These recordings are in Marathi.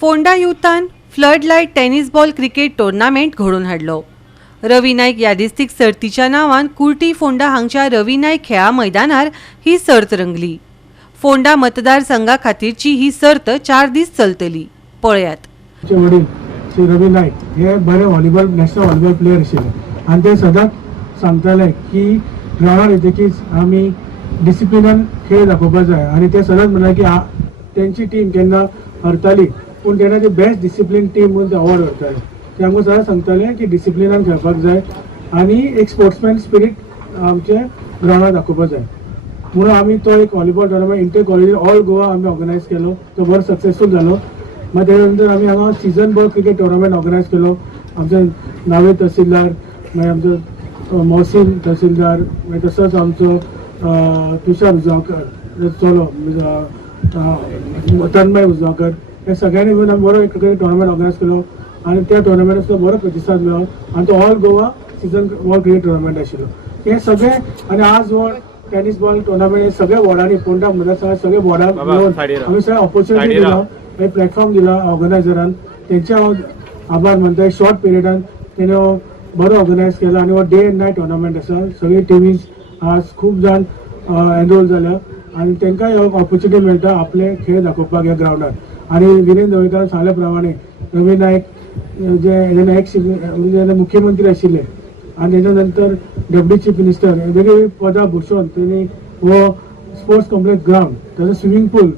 फोंडा युथान floodlight tennis ball cricket tournament घडोवन हाडलो। रवी नाईक यादिस्तीक सर्तीच्या नावान कुर्टी फोंडा हांगच्या रवी नाईक खेळा मैदानार ही सर्त रंगली। फोंडा मतदारसंघा खातीरची ही सर्त 4 दीस चलतली। पळयात। वडील श्री रवी नाईक हे बरे व्हॉलीबॉल नॅशनल व्हॉलीबॉल प्लेयर आशिल्ले आनी ते सदांच सांगताले की ग्राउंडार येतकीच आमी डिसिप्लिनान खेळ दाखोवपाक जाय आनी ते सदांच म्हणले की तेंची टीम केन्ना हरताली पूण तेन्ना ती बेस्ट डिसिप्लिन टीम म्हणून ते अवॉर्ड करताले। ते आमकां सदांच सांगताले की डिसिप्लिनान खेळपाक जाय आनी एक स्पोर्ट्समॅन स्पिरीट आमचे ग्राउंडार दाखोवपाक जाय म्हणून आमी तो एक volleyball tournament inter college all Goa आमी ऑर्गनायज केलो। तो बरो सक्सेसफूल जालो। मग त्यानंतर आम्ही हांगा season ball cricket tournament organise केलो। आमचे नावे तहसीलदार मागीर आमचो मोहसिन तहसीलदार मागीर तसोच आमचो तुषार उजगांवकर चलो तन्मय उजगांवकर हे सगळ्यांनी मिळून आमी बरो एक क्रिकेट टोर्नामेंट ऑर्गनायज केलो आनी त्या टोर्नामेंटाक सुद्दां बरो प्रतिसाद मेळ्ळो आनी तो all Goa season ball cricket tournament आशिल्लो। हे सगळे आनी आज हो टेनिस बॉल टोर्नामेंट हे सगळे वॉर्डांनी फोंडा मतदारसंघात सगळे वॉर्डाक मेळून आमी सगळे ऑपॉर्च्युनिटी दिला, एक प्लॅटफॉर्म दिला ऑर्गनायझरान। त्यांचे हांव आभार मानता। शॉर्ट पिरियडान तेणे बरो ऑर्गनायज केला आनी हो डे एंड नायट टोर्नामेंट आसा। सगळी टिमीज आज खूब जाण एनरोल जाल्या आनी तांकांय ऑपॉर्च्युनिटी मेळटा आपले खेळ दाखोवपाक ह्या ग्राउंडार। आनी विरेंद्र दवळीकारान सांगले प्रमाणे रवी नाईक जे एक्स मुख्यमंत्री आशिल्ले आनी तेच्या नंतर डेप्युटी चीफ मिनिस्टर वेगवेगळी पदां भुशोवन तेणी हो स्पोर्ट्स कॉम्प्लेक्स ग्राउंड तसो स्विमींग पूल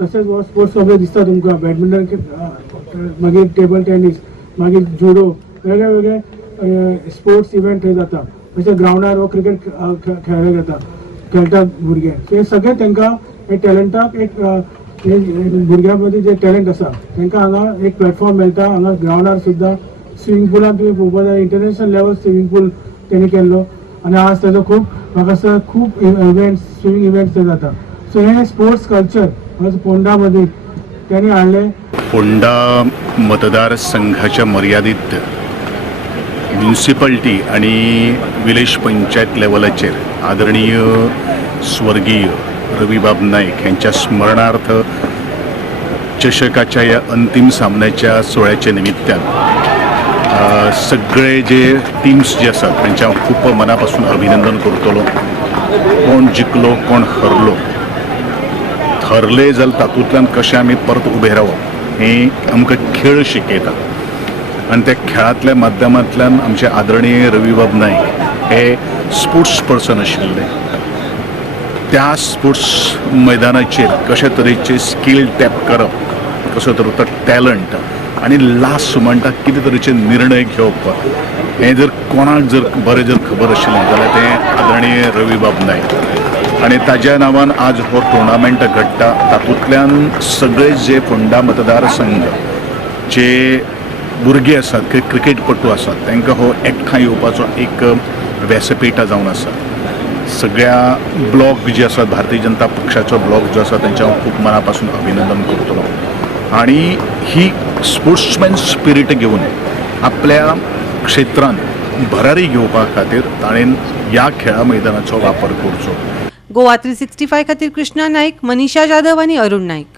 तसेच हो स्पोर्ट्स कॉम्प्लेक्स दिसता तुमकां बॅडमिंटन मागीर टेबल टेनीस मागीर जुडो वेगळे वेगळे स्पोर्ट्स इव्हेंट थंय जाता। तशें ग्राउंडार हो क्रिकेट खेळले जाता खेळटात भुरगे ते सगळे तांकां हे टॅलंटाक एक भुरग्यां मदीं जे टॅलंट आसा तांकां हांगा एक प्लॅटफॉर्म मेळटा। हांगा ग्राउंडार सुद्दां स्विमींग पुलान तुमी पळोवपाक जाय इंटरनॅशनल लेवल स्विमींग पूल तेणी केल्लो आनी आज ताजो खूब म्हाका दिसता खूब इव्हेंट्स स्विमींग इव्हेंट्स थंय जाता। सो हे स्पोर्ट्स कल्चर फोंडा मध्ये त्यांनी आणले। फोंडा मतदारसंघाच्या मर्यादित म्युनिसिपालिटी आणि विलेज पंचायत लेवलाचेर आदरणीय स्वर्गीय रविबाब नाईक यांच्या स्मरणार्थ चषकाच्या या अंतिम सामन्याच्या सोहळ्याच्या निमित्तान सगळे जे टीम्स जे असतात त्यांच्या खूप मनापासून अभिनंदन करतलो। कोण जिंकलो कोण हरलो ठरले जाल्यार तातूंतल्यान कशें आमी परत उबे रावप हें आमकां खेळ शिकयता आनी त्या खेळांतल्या माध्यमांतल्यान आमचे आदरणीय रविबाब नाईक हे स्पोर्ट्स पर्सन आशिल्ले। त्या स्पोर्ट्स मैदानाचेर कशे तरेचे स्कील टॅप करप कसो तरेचो टॅलंट आनी लास्ट मोमेंटाक कितें तरेचे निर्णय घेवप हें जर कोणाक जर बरें जर खबर आशिल्लें जाल्यार तें आदरणीय रविबाब नाईक आनी ताज्या नांवान आज हो टोर्नामेंट घडटा। तातूंतल्यान सगळे जे फोंडा मतदारसंघ जे भुरगे आसात क्रिकेटपटू आसात तांकां हो एकठांय येवपाचो एक व्यासपीठ जावन आसा। सगळ्या ब्लॉक जे आसात भारतीय जनता पक्षाचो ब्लॉक जो आसा तांच्या खूब मनापासून अभिनंदन करतलो आनी ही स्पोर्ट्समॅन स्पिरीट घेवन आपल्या क्षेत्रांत भरारी घेवपा खातीर ताणें ह्या खेळा मैदानाचो वापर करचो। गोवा 365 खातीर कृष्णा नाईक, मनीषा जाधव आणि अरुण नाईक।